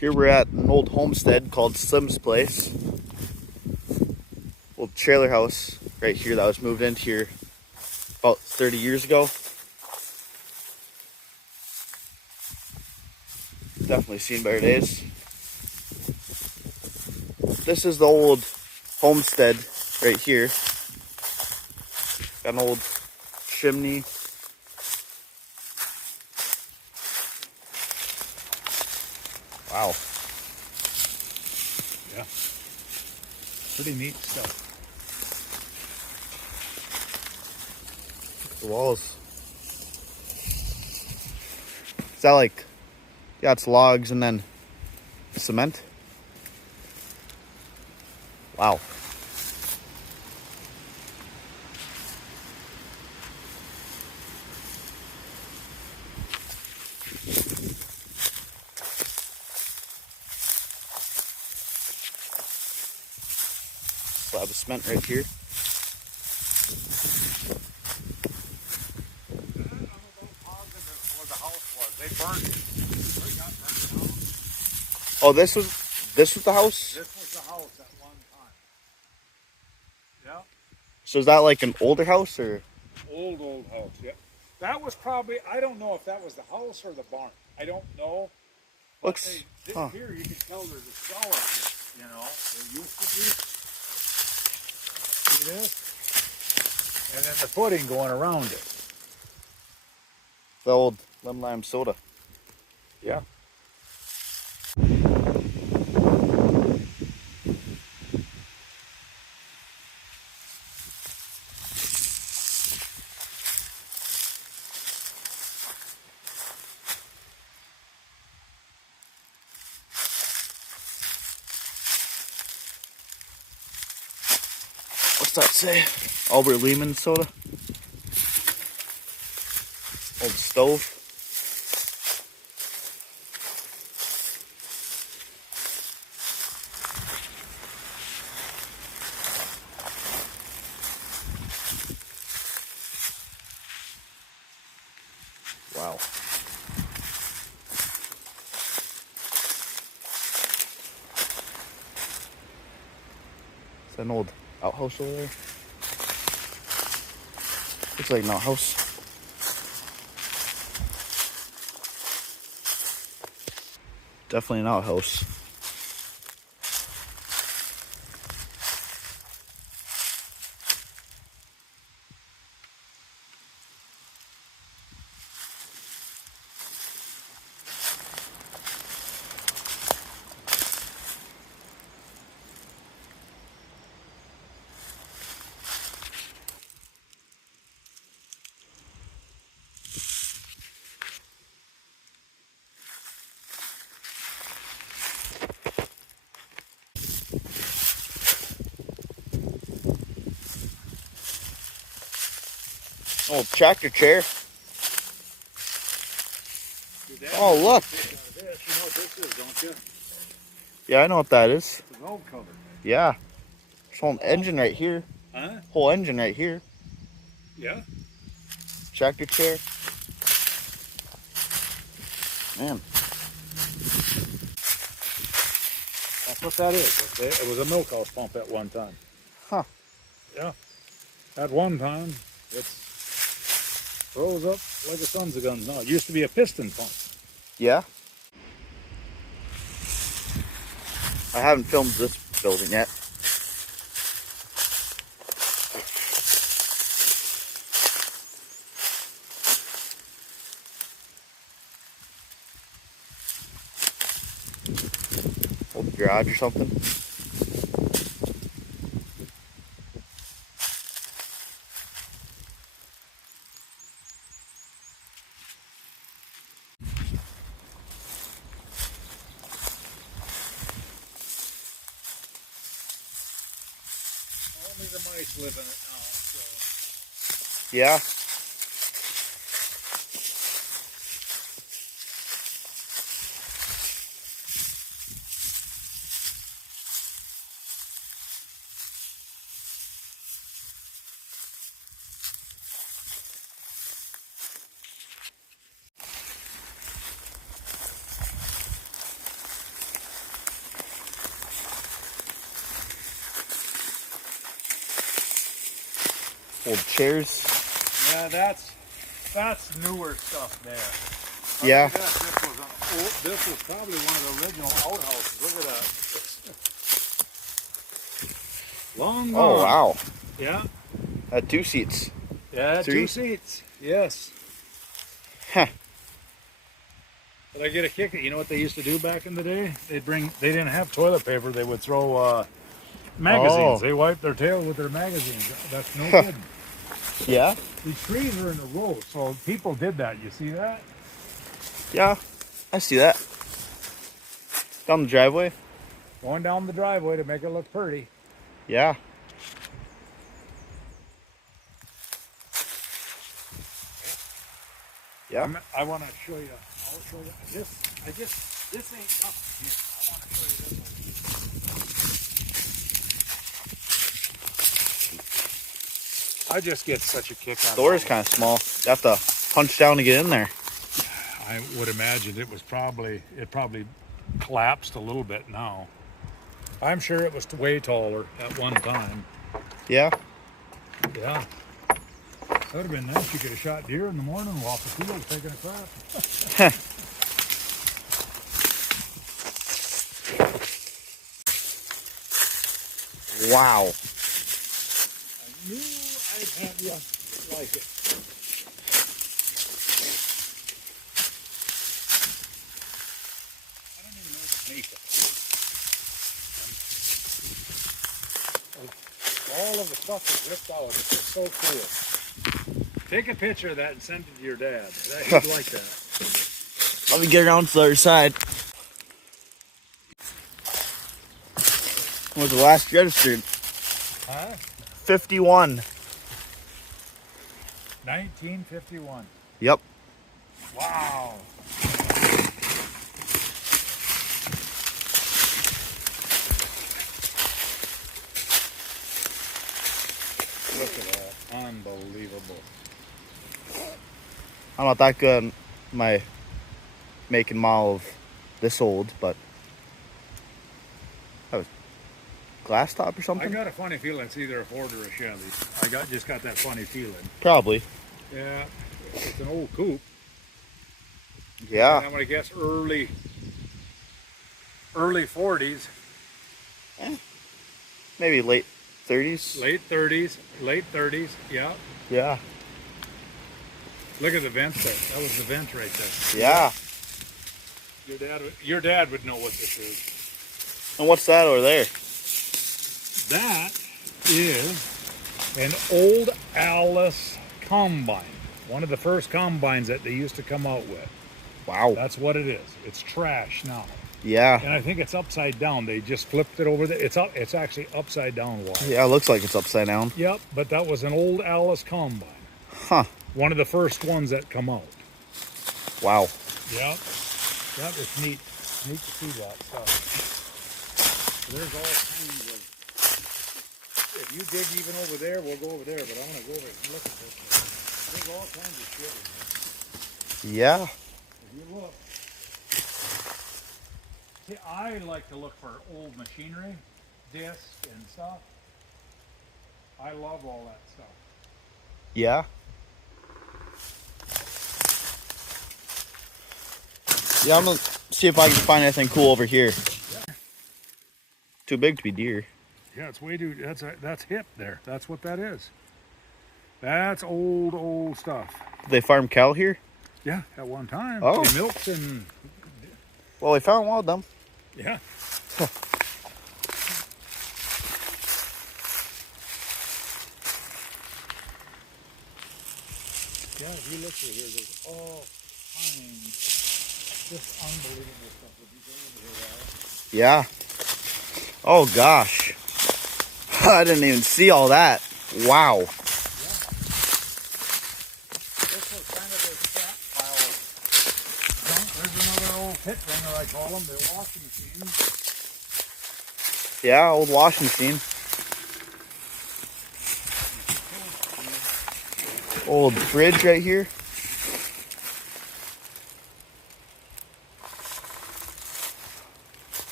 Here we're at an old homestead called Slim's Place. Old trailer house right here that was moved into here about 30 years ago. Definitely seen better days. This is the old homestead right here. Got an old chimney. Wow. Yeah. Pretty neat stuff. The walls. Is that like, yeah, it's logs and then cement? Wow. Slab of cement right here. Oh, this was the house? This was the house at one time. Yeah. So is that like an older house or? Old house, yeah. That was probably, I don't know if that was the house or the barn. I don't know. Looks, huh. Here you can tell there's a cellar here, you know. There used to be. See this? And then the footing going around it. The old lime soda. Yeah. What's that say? Albert Lehman soda. Old stove. Wow. Is that an old outhouse over there? Looks like an outhouse. Definitely an outhouse. Old tractor chair. Oh, look. You know what this is, don't you? Yeah, I know what that is. It's a valve cover. Yeah. There's a whole engine right here. Huh? Whole engine right here. Yeah. Tractor chair. Man. That's what that is. It was a milk house pump at one time. Huh. Yeah. At one time, it throws up like a sons of guns now. It used to be a piston pump. Yeah. I haven't filmed this building yet. Old garage or something. Only the mice live in it now, so. Yeah. Old chairs. Yeah, that's newer stuff there. Yeah. Look at that. This was probably one of the original outhouses. Look at that. Long gone. Oh wow. Yeah. Had 2 seats. Yeah, 3? 2 seats. Yes. Huh. But I get a kick at, you know what they used to do back in the day? They didn't have toilet paper. They would throw magazines. Oh. They wiped their tail with their magazines. That's no kidding. Yeah. These trees are in a row, so people did that. You see that? Yeah. I see that. Down the driveway. Going down the driveway to make it look pretty. Yeah. Yeah. I want to show you. I'll show you this. This ain't nothing here. I want to show you this one. I just get such a kick out of it. Door is kind of small. You have to punch down to get in there. I would imagine it probably collapsed a little bit now. I'm sure it was way taller at one time. Yeah. Yeah. That would have been nice. You could have shot deer in the morning while off the field taking a crap. Wow. I knew I'd have you like it. I don't even know what to make it. All of the stuff is ripped out. It's just so cool. Take a picture of that and send it to your dad. He'd like that. Let me get around to the other side. When was the last registered? Huh? 51. 1951. Yep. Wow. Look at that. Unbelievable. I'm not that good at my make and model of this old, but that was glass top or I something? got a funny feeling it's either a Ford or a Chevy. Just got that funny feeling. Probably. Yeah, it's an old coupe. Yeah. And I'm gonna guess early 40s. Maybe late 30s. Late 30s. Yeah. Yeah. Look at the vents there. That was the vent right there. Yeah. Your dad would know what this is. And what's that over there? That is an old Alice combine. One of the first combines that they used to come out with. Wow. That's what it is. It's trash now. Yeah. And I think it's upside down. They just flipped it over there. It's actually upside down wide. Yeah, it looks like it's upside down. Yep, but that was an old Alice combine. Huh. One of the first ones that come out. Wow. Yep. That was neat. Neat to see that stuff. There's all kinds of. If you dig even over there, we'll go over there. But I want to go over and look at this. There's all kinds of shit in here. Yeah. If you look. See, I like to look for old machinery, discs and stuff. I love all that stuff. Yeah. Yeah, I'm gonna see if I can find anything cool over here. Yeah. Too big to be deer. Yeah, it's way too. That's hip there. That's what that is. That's old stuff. Did they farm cattle here? Yeah, at one time. Oh. They milked and. Well, we found one of them. Yeah. Yeah, if you look through here, there's all kinds of just unbelievable stuff. Would you go over here, Al? Yeah. Oh gosh. I didn't even see all that. Wow. Yeah. This was kind of a scrap pile of junk. There's another old pit ringer, I call them. They're washing machines. Yeah, old washing machine. Old fridge right here.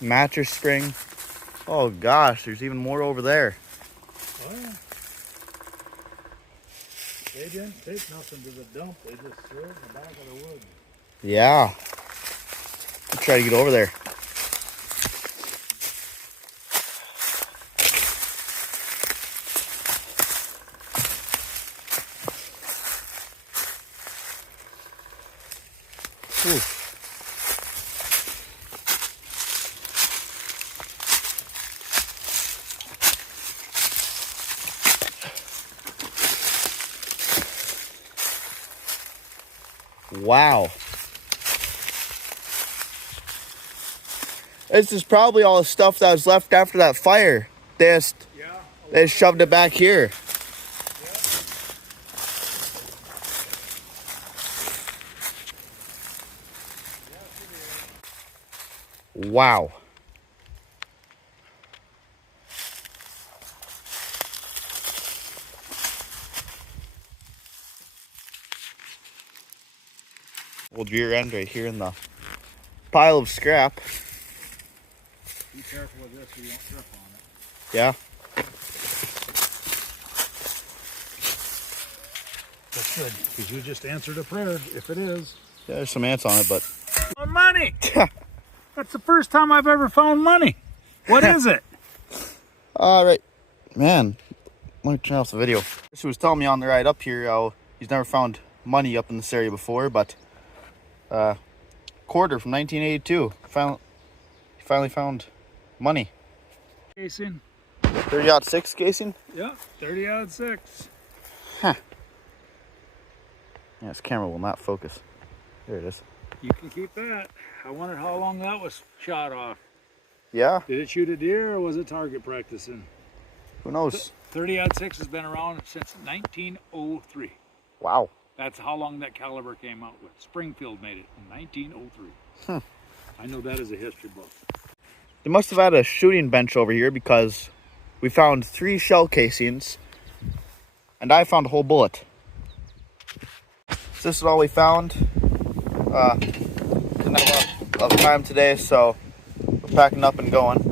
Mattress spring. Oh gosh, there's even more over there. Oh yeah. They didn't take nothing to the dump. They just threw it in the back of the woods. Yeah. I'll try to get over there. Ooh. Wow. This is probably all the stuff that was left after that fire. They just shoved it back here. Wow. Old rear end right here in the pile of scrap. Be careful with this so you don't trip on it. Yeah. That's good, because you just answered a prayer, if it is. Yeah, there's some ants on it, but... Money! That's the first time I've ever found money. What is it? All right. Man, let me turn off the video. She was telling me on the ride up here how he's never found money up in this area before, but quarter from 1982. He finally found money. Casing? 30-06 casing? Yeah, 30-06. Huh. Yeah, this camera will not focus. There it is. You can keep that. I wondered how long that was shot off. Yeah? Did it shoot a deer or was it target practicing? Who knows? 30-06 has been around since 1903. Wow. That's how long that caliber came out with. Springfield made it in 1903. Hmm. I know that as a history book. They must have had a shooting bench over here because we found 3 shell casings and I found a whole bullet. So this is all we found. Didn't have a lot of time today, so we're packing up and going.